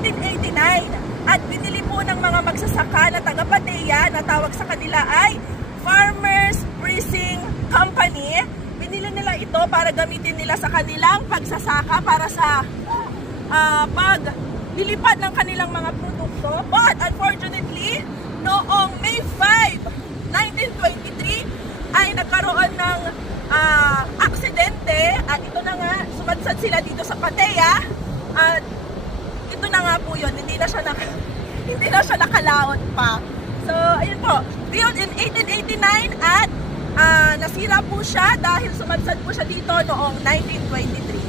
1889 at binili po ng mga magsasaka na taga Patea na tawag sa kanila ay Farmers Pressing Company. Binili nila ito para gamitin nila sa kanilang pagsasaka para sa paglilipad ng kanilang mga produkto. But unfortunately, noong May 5, 1923 ay nagkaroon ng aksidente at ito na nga, sumadsad sila dito sa Patea at ito na nga po yun, hindi na siya nakalaot pa. So, ayun po, built in 1889 at nasira po siya dahil sumadsad po siya dito noong 1923.